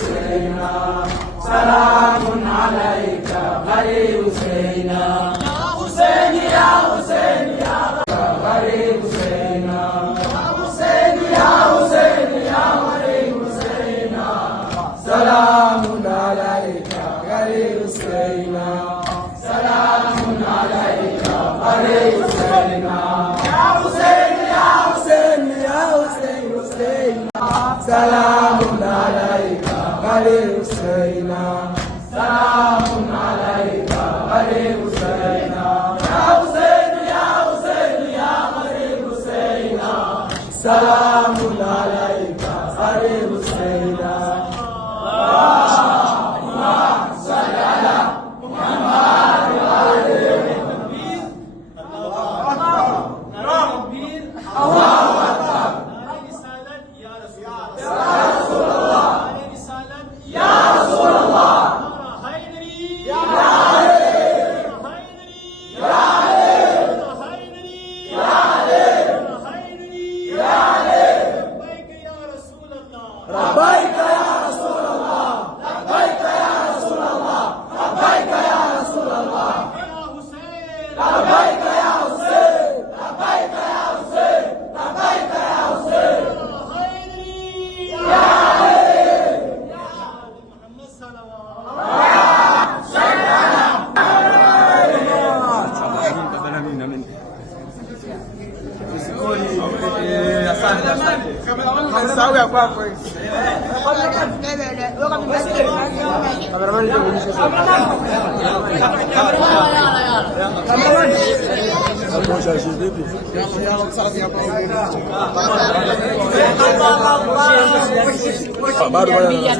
Husaina, salamun alayka ghali Husaina, ya Husaini ya Husaini ya ghali Husaina, ya Husaini ya Husaini ya ghali Husaina, salamun alayka ghali Husaina, salamun alayka ghali Husaina, ya Husaini ya Husaini ya Husaini Husaina, salamun alayka ghali Husaina, salamun alayka ghali Husaina, ya Husaini ya Husaini ya ghali Husaina, salamun alayka ghali Husaina. لبيك يا رسول الله، لبيك يا رسول الله، لبيك يا رسول الله، لبيك يا حسين، لبيك يا حسين، لبيك يا حسين، يا علي يا محمد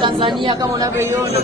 Tanzania kama unavyoiona.